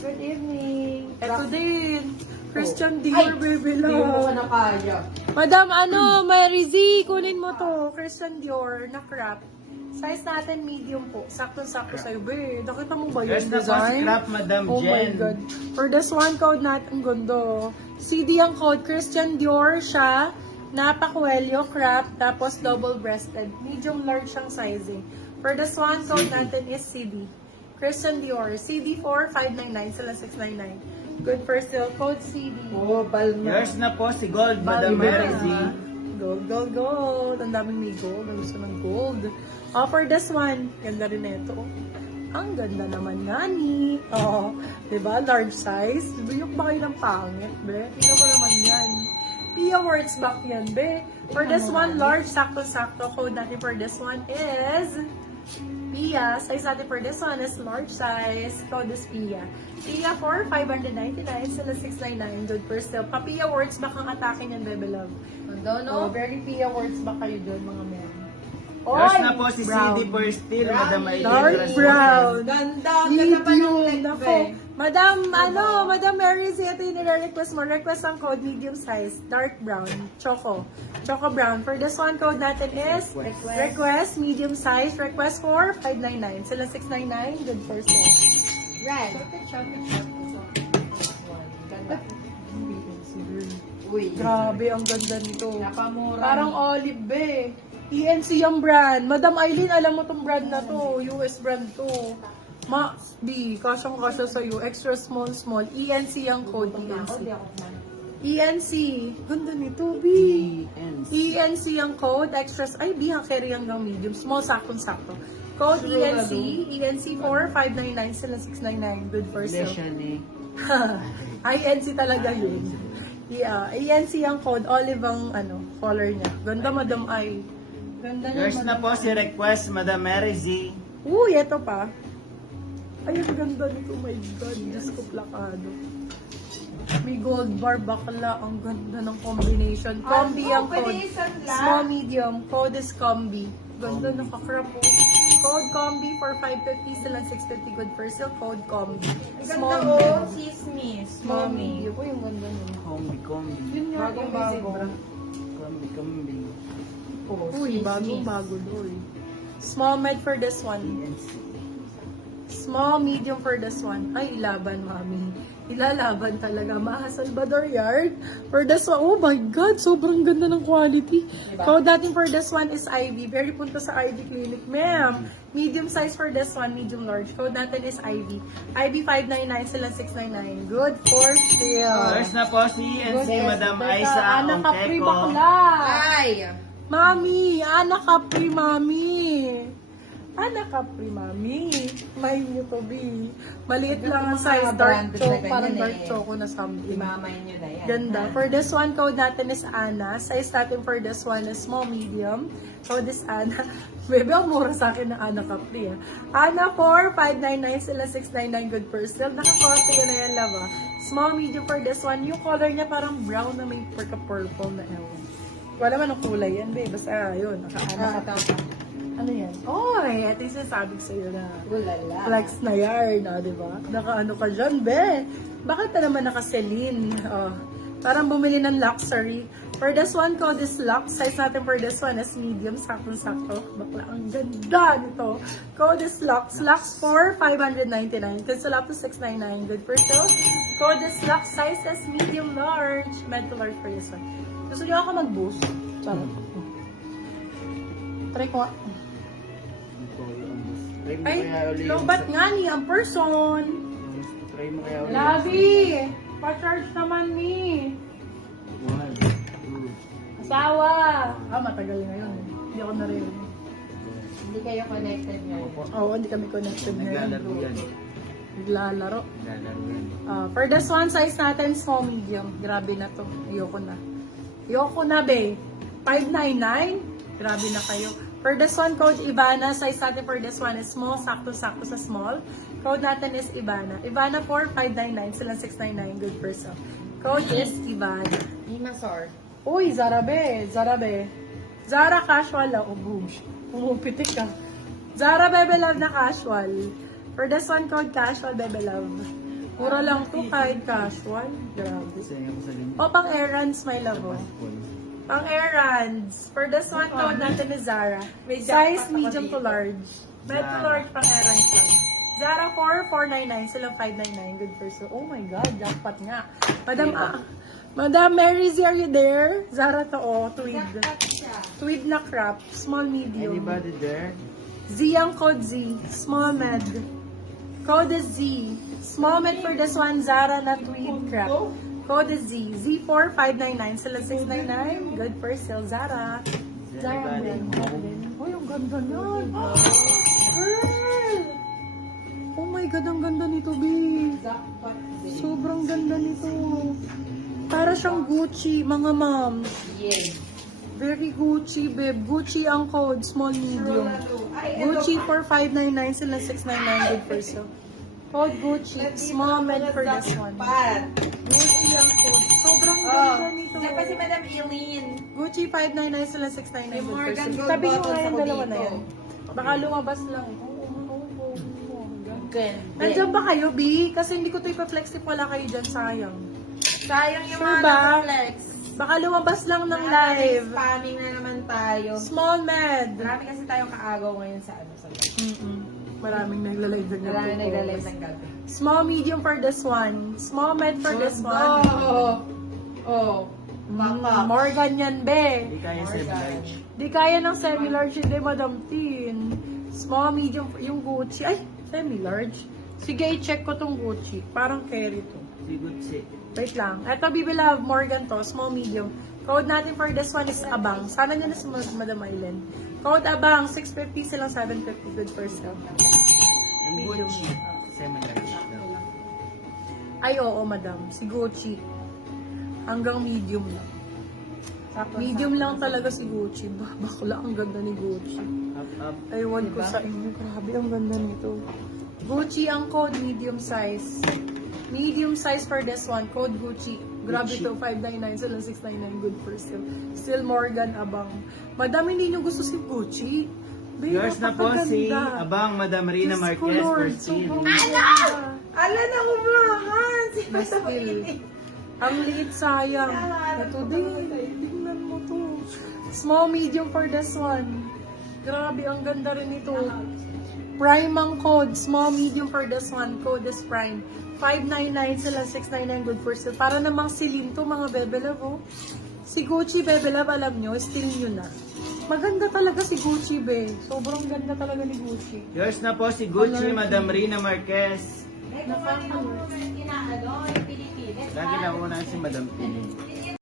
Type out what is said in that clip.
Good evening. Ito din. Christian Dior, baby love. Hindi mo ka na kaya. Madam, Mary Z, kunin mo to. Christian Dior na crop. Size natin medium po. Sakto-sakto sa'yo, babe. Nakita mo ba yung There's na po si design? Crap, Madam Oh my Jen. God. For this one code natin, ganda. CD ang code, Christian Dior siya. Napakwelyo, crop, tapos double-breasted. Medium large siyang sizing. For this one code natin is CD. Christian Dior. CD4, 599 sila 699. Good for sale. Code CD. Oh, balma. Yours na po si Gold, Madam Mary Z. Gold, gold, gold. Ang daming may gold. Ang gusto ng gold. For this one, ganda rin ito. Ang ganda naman nga ni. Oh, diba? Large size. Buyok ba kayo ng pangit, be? Tingnan mo naman yan. Pia words back yan, be. For this one, large, sakto-sakto. Code natin for this one is Pia. Size natin for this one is large size. Code is Pia. Pia for 599. Sila 699. Good for still. Pa-Pia words back ang atake niyan, bebe love. No? Very Pia words back kayo doon, mga men. Yours Oy, na po si brown. CD for Steel, Madam Aileen. Dark Rasmussen. brown. Ganda. Ang ganda pa ng Medium. leg, Nako. be. Madam Mary, ito yung nire-request mo. Request ang code, medium size, dark brown, choco. Choco brown. For this one, code natin is request medium size. Request for 599. Sila 699. Good for sale. Red. Ganda. Uy. Grabe, ang ganda nito. Nakamura. Parang olive eh. ENC yung brand. Madam Aileen, alam mo tong brand na to. US brand to. B, kasyang-kasya sa'yo. Extra small, small. ENC yung code. ENC. ENC. Ganda nito, B. ENC yung code. Extras. Ay, B, carry hanggang medium. Small, sakto-sakto. Code ENC. ENC 4, 599. Sila 699. Good for sale. INC talaga yun. Yeah, ENC ang code. Olive ang color niya. Ganda, Madam Ai. Ganda niya, Yours na po si Request, Madam Mary Z. Uy, eto pa. Ay, ang ganda nito. Oh my God. Diyos ko, plakado. May gold bar, bakla. Ang ganda ng combination. Combi ang code. Small, medium. Code is combi. Ganda, nakakrap po. Code combi for 550 sila 650. Good for sale. Code combi. Small, medium. Sismis. Small, medium. Uy, ang ganda nun. Kombi. Yun nga, yung Bagong-bago. Kombi. Uy, bagong-bago doon. Small med for this one. Small, medium for this one. Ay, ilaban, mami. Ilalaban talaga. Maha Salvador Yard. For this one, oh my God, sobrang ganda ng quality. Code natin for this one is Ivy. Very punta sa Ivy Clinic, ma'am. Medium size for this one, medium large. Code natin is Ivy. Ivy 599, sila 699. Good for sale. Yours na po si ENC, Madam Aiza Anak ka free Onteco. bakla. Ay. Mami, anak ka free, mami. Anak ka free, mami. May nyo to be. Maliit lang ang size. Dark choco. Parang dark choco na something. Imamay nyo na yan. Ganda. For this one, code natin is Ana. Size natin for this one is small, medium. Code is Ana. Bebe, ang mura sa akin ng Ana Capri. Ana 4, 599 sila 699. Good for sale. Nakakote yun na yan, lava. Small, medium for this one. Yung color niya parang brown na may purple na ewan. Wala man ang kulay yan, babe. Basta yun. Naka-Ana Capri. Ano yan? Oy, ito yung sinasabi ko sa'yo na Ulala. flex na yard, diba? Naka-ano ka dyan, be? Bakit na naman naka-Celine? Parang bumili ng luxury. For this one, code is Lux. Size natin for this one is medium, sakto-sakto. Bakla, ang ganda nito. Code is Lux. Lux for 599. Cancel up to 699. Good for sale. Code is Lux. Size is medium, large. Med to large for this one. Gusto niyo ako mag-boost? Charot. Try ko. Ay, lobat nga ni ang person. Try mo kaya ulit. Labi! Pa-charge naman ni. 1, 2. Asawa! Matagal ngayon. Hindi ako narinig. Hindi kayo connected ngayon. Oo, hindi kami connected Naglalaro ngayon. yan. Naglalaro. Naglalaro yan. For this one, size natin, small, medium. Grabe na to. Ayoko na. Ayoko na, be. 599? Grabe na kayo. For this one, code Ivana. Size natin for this one is small. Sakto-sakto sa small. Code natin is Ivana. Ivana 4, 599. Silang 699. Good for sale. Code is Ivana. Limasor. Uy, Zarabe. Zara casual lang. Umupitik ka. Zara Bebe Love na casual. For this one, code casual Bebe Love. Mura lang to kahit casual. Grabe. Kasi nga po sa linya. O, pang errands, my love. Oh. Pang errands. For this one, code natin is Zara. May Size jackpot ako medium to dito. large. Med to large pang errands lang. Zara 4,499. Silang 599. Good person. Oh my God, jackpot nga. Madam Mary Z, are you there? Zara to, oh. Tweed. Tweed na crop. Small, medium. Anybody there? Z ang code Z. Small med. Code is Z. Small med for this one, Zara na tweed crap. Code is Z. Z4, 599. Sila 699. Good for sale, Zara. Zara Anybody din. Uy, ang ganda niyan. Girl! Oh my God, ang ganda nito, B. Jackpot din. Sobrang ganda nito. Para siyang Gucci, mga ma'am. Yes. Very Gucci, babe. Gucci ang code, small, medium. Gucci for 599, sila 699, good for sale. Code Gucci, small med for this one. Gucci ang code. Sobrang ganda nito. Diyan pa si Madam Eileen. Gucci 599, sila 699, good for Morgan sale. Gold Tabi nyo bottles nga yung ako dalawa na dito. yan. Baka lumabas lang. Good. Nandiyan ba kayo, B? Kasi hindi ko ito ipaflex if wala kayo dyan, sayang. Sayang yung Sure mga ba? naka-flex. Baka lumabas lang ng live. Spamming na naman tayo. Small med. Marami kasi tayong kaagaw ngayon sa sa Maraming nagla-live ng gabi. Marami nagla-live ng gabi. Small, medium for this one. Small med for this one. Oh. Morgan yan, be. Hindi kaya sa large. Di kaya ng semi-large, hindi, Madam Tin. Small, medium, yung Gucci. Ay, semi-large. Sige, i-check ko tong Gucci. Parang carry to. Si Gucci. Wait lang. Eto, Bibi Love, Morgan to. Small, medium. Code natin for this one is Abang. Sana nyo na si Madam Island. Code Abang, 650 silang 750. Good for sale. Yung Gucci. Semi-large daw. Ay, oo, Madam. Si Gucci. Hanggang medium lang. Medium lang talaga si Gucci. Bakla, ang ganda ni Gucci. Up. Ewan ko sa inyo. Grabe, ang ganda nito. Gucci ang code, medium size. Medium size for this one. Code Gucci. Grabe Gucci. to, 599. Silang 699. Good for sale. Still Morgan, Abang. Madam, hindi nyo gusto si Gucci. Babe, Yours na po si napakaganda. Abang Madam Rina Diyos ko, Marquez for Lord, sale. sobrang ganda. Ala na umahan! Si Mas Madam still. Eileen. Ang liit, sayang. Ito din. Tingnan mo to. Small, medium for this one. Grabe, ang ganda rin ito. Prime ang code. Small, medium for this one. Code is Prime. 599 sila, 699 good for sale. Para namang silin to, mga Bebe Love, oh. Si Gucci, Bebe Love, alam nyo, still nyo na. Maganda talaga si Gucci, be. Sobrang ganda talaga ni Gucci. Yours na po si Gucci Madam Rina Marquez. Ito nga ni Pilipinas. Lagi na una si Madam Pili.